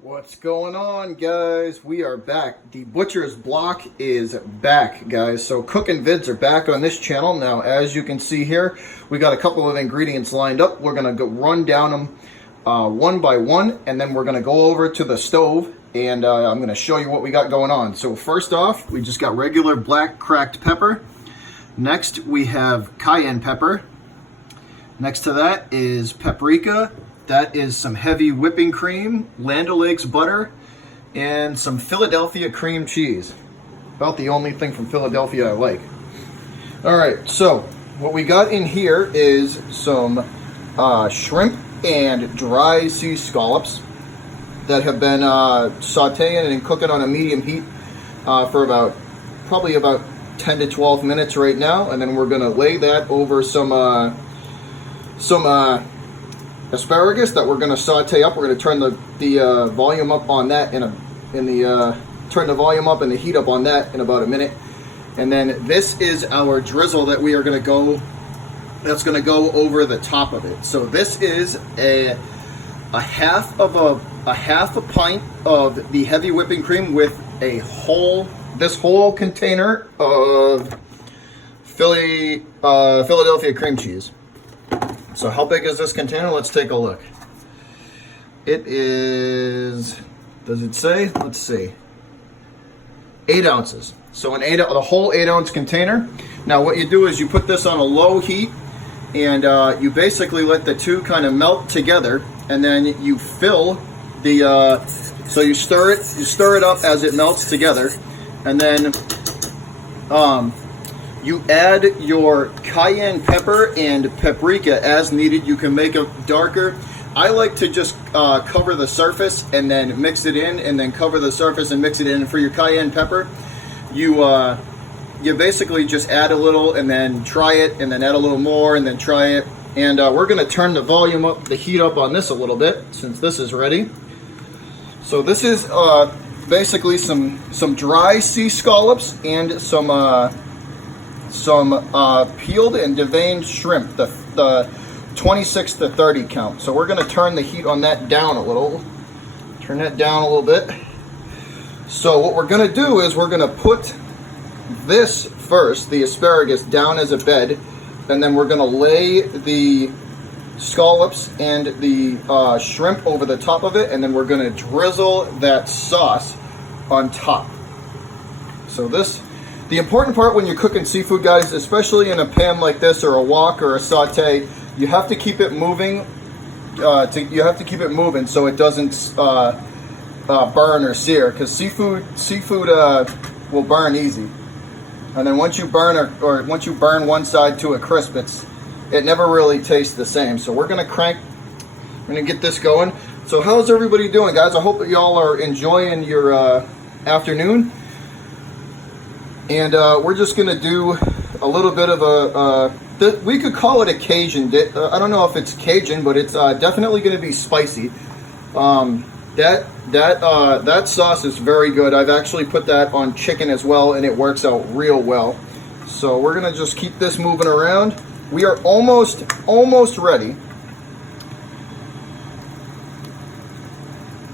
What's going on, guys? We are back. The Butcher's Block is back, guys. So cooking vids are back on this channel. Now, as you can see here, we got a couple of ingredients lined up. We're going to run down them one by one, and then we're going to go over to the stove, and I'm going to show you what we got going on. So first off, we just got regular black cracked pepper. Next, we have cayenne pepper. Next to that is paprika. That is some heavy whipping cream, Land O'Lakes butter, and some Philadelphia cream cheese. About the only thing from Philadelphia I like. All right, so what we got in here is some shrimp and dry sea scallops that have been sauteing and cooking on a medium heat for probably about 10 to 12 minutes right now, and then we're gonna lay that over some asparagus that we're going to saute up. We're going to turn the volume up on that turn the volume up and the heat up on that in about a minute. And then this is our drizzle that we are going to go. That's going to go over the top of it. So this is a half a pint of the heavy whipping cream with this whole container of Philadelphia cream cheese. So how big is this container? Let's take a look. It is, does it say? Let's see. 8 ounces. So the whole 8-ounce container. Now what you do is you put this on a low heat, and you basically let the two kind of melt together, and then you fill the, so you stir it up as it melts together, and then you add your cayenne pepper and paprika as needed. You can make it darker. I like to just cover the surface and then mix it in, and then cover the surface and mix it in. For your cayenne pepper, you basically just add a little and then try it, and then add a little more and then try it. And we're going to turn the volume up, the heat up on this a little bit since this is ready. So this is basically some dry sea scallops and some peeled and deveined shrimp, the 26 to 30 count. So we're going to turn the heat on that down a little. Turn that down a little bit. So what we're going to do is we're going to put this first, the asparagus, down as a bed, and then we're going to lay the scallops and the shrimp over the top of it, and then we're going to drizzle that sauce on top. So the important part when you're cooking seafood, guys, especially in a pan like this or a wok or a saute, you have to keep it moving. You have to keep it moving so it doesn't burn or sear, because seafood will burn easy. And then once you burn or once you burn one side to a crisp, it never really tastes the same. So we're gonna get this going. So how's everybody doing, guys? I hope that y'all are enjoying your afternoon. And we're just going to do a little bit of we could call it a Cajun dip. I don't know if it's Cajun, but it's definitely going to be spicy. That sauce is very good. I've actually put that on chicken as well, and it works out real well. So we're going to just keep this moving around. We are almost ready.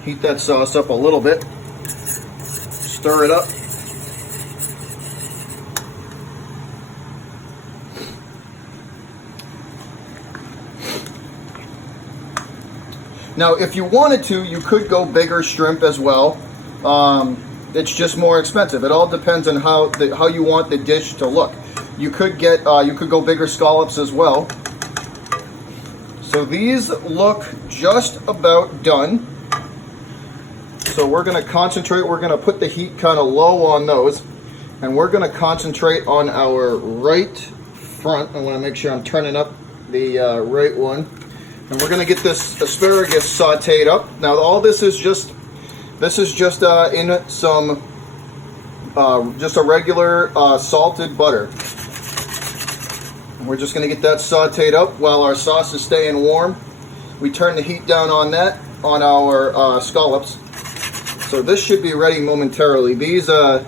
Heat that sauce up a little bit. Stir it up. Now, if you wanted to, you could go bigger shrimp as well. It's just more expensive. It all depends on how you want the dish to look. You could go bigger scallops as well. So these look just about done. So we're going to concentrate. We're going to put the heat kind of low on those, and we're going to concentrate on our right front. I want to make sure I'm turning up the right one. And we're going to get this asparagus sauteed up. Now, all this is just in some just a regular salted butter. And we're just going to get that sauteed up while our sauce is staying warm. We turn the heat down on that on our scallops. So this should be ready momentarily. These, no,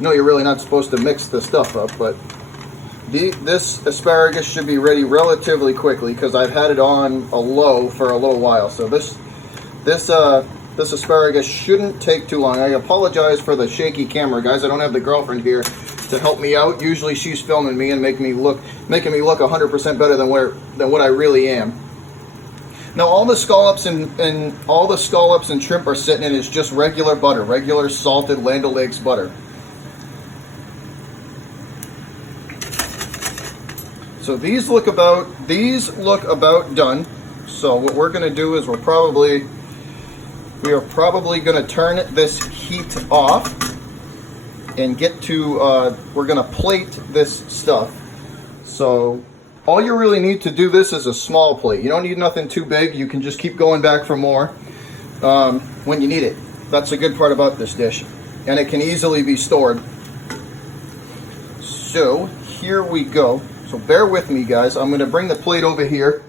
you're really not supposed to mix the stuff up, but this asparagus should be ready relatively quickly because I've had it on a low for a little while. So this this asparagus shouldn't take too long. I apologize for the shaky camera, guys. I don't have the girlfriend here to help me out. Usually she's filming me and making me look 100% better than what I really am. Now all the scallops and shrimp are sitting in is just regular butter, regular salted Land O'Lakes butter. So these look about done. So what we're going to do is we are probably going to turn this heat off and get to we're going to plate this stuff. So all you really need to do this is a small plate. You don't need nothing too big. You can just keep going back for more when you need it. That's the good part about this dish, and it can easily be stored. So here we go. So bear with me, guys. I'm going to bring the plate over here.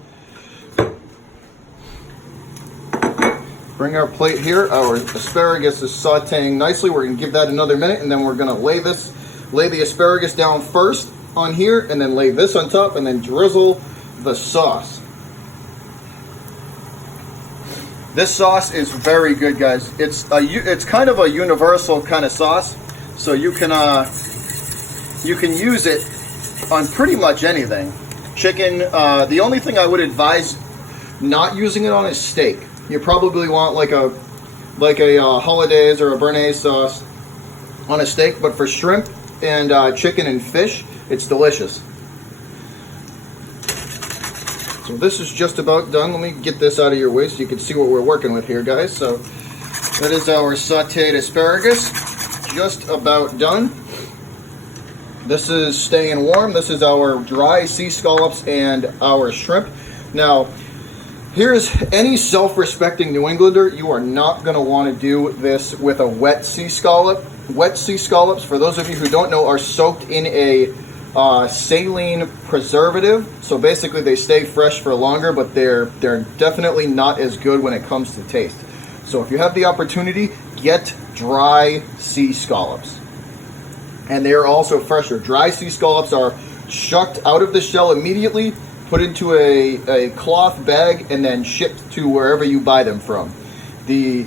Bring our plate here. Our asparagus is sauteing nicely. We're going to give that another minute, and then we're going to lay the asparagus down first on here, and then lay this on top, and then drizzle the sauce. This sauce is very good, guys. It's kind of a universal kind of sauce, so you can use it on pretty much anything. Chicken. The only thing I would advise not using it on is steak. You probably want like a hollandaise or a béarnaise sauce on a steak, but for shrimp and chicken and fish, it's delicious. So this is just about done. Let me get this out of your way so you can see what we're working with here, guys. So that is our sauteed asparagus, just about done. This is staying warm. This is our dry sea scallops and our shrimp. Now, here's any self-respecting New Englander. You are not going to want to do this with a wet sea scallop. Wet sea scallops, for those of you who don't know, are soaked in a saline preservative. So basically they stay fresh for longer, but they're definitely not as good when it comes to taste. So if you have the opportunity, get dry sea scallops. And they are also fresher. Dry sea scallops are shucked out of the shell immediately, put into a cloth bag, and then shipped to wherever you buy them from. The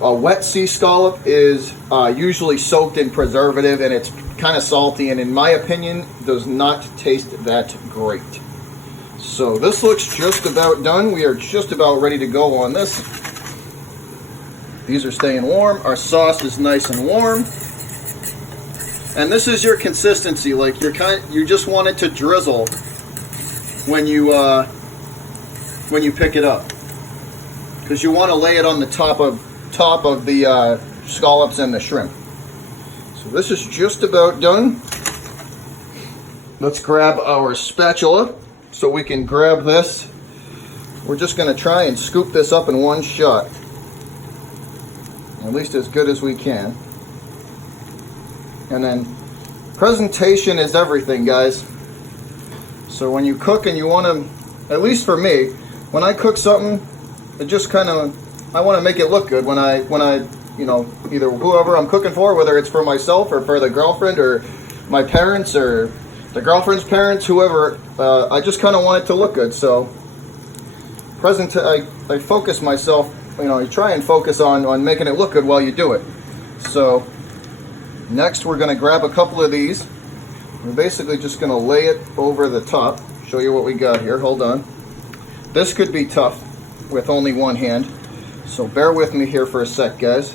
wet sea scallop is usually soaked in preservative, and it's kind of salty, and in my opinion, does not taste that great. So this looks just about done. We are just about ready to go on this. These are staying warm. Our sauce is nice and warm. And this is your consistency. Like you just want it to drizzle when you pick it up, because you want to lay it on the top of the scallops and the shrimp. So this is just about done. Let's grab our spatula so we can grab this. We're just going to try and scoop this up in one shot, at least as good as we can. And then presentation is everything, guys. So when you cook and you want to, at least for me, when I cook something, it just kind of, I want to make it look good when I either whoever I'm cooking for, whether it's for myself or for the girlfriend or my parents or the girlfriend's parents, whoever, I just kind of want it to look good. So I focus myself, you try and focus on making it look good while you do it. So next we're going to grab a couple of these. We're basically just going to lay it over the top. Show you what we got here. Hold on. This could be tough with only one hand, so bear with me here for a sec, guys.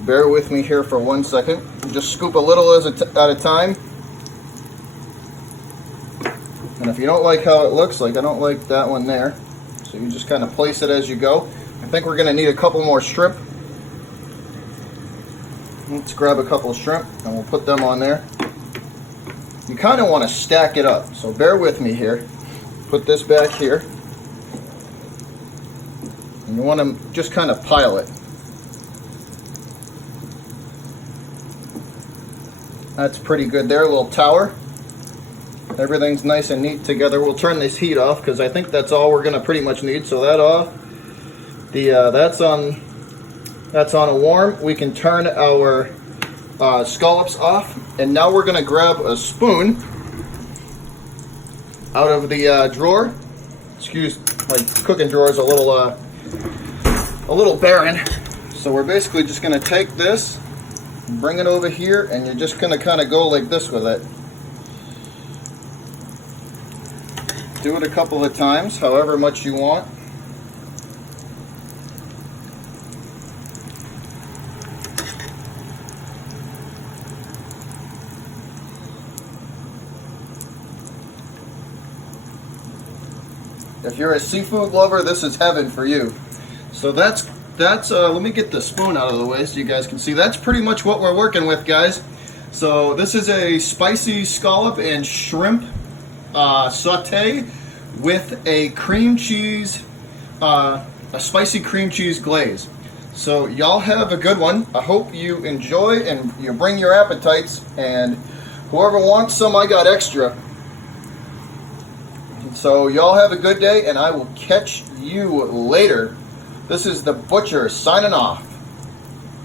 Bear with me here for 1 second. Just scoop a little at a time. And if you don't like how it looks, like I don't like that one there, so you just kind of place it as you go. I think we're going to need a couple more shrimp. Let's grab a couple of shrimp and we'll put them on there. You kind of want to stack it up, so bear with me here. Put this back here. And you want to just kind of pile it. That's pretty good there, a little tower. Everything's nice and neat together. We'll turn this heat off because I think that's all we're going to pretty much need. So that off. That's on a warm. We can turn our scallops off. And now we're going to grab a spoon out of the drawer. Excuse, my cooking drawer is a little a little barren. So we're basically just going to take this, bring it over here, and you're just going to kind of go like this with it. Do it a couple of times, however much you want. If you're a seafood lover, this is heaven for you. So that's let me get the spoon out of the way so you guys can see. That's pretty much what we're working with, guys. So this is a spicy scallop and shrimp saute with a cream cheese, a spicy cream cheese glaze. So y'all have a good one. I hope you enjoy and you bring your appetites, and whoever wants some, I got extra. So y'all have a good day, and I will catch you later. This is the Butcher signing off.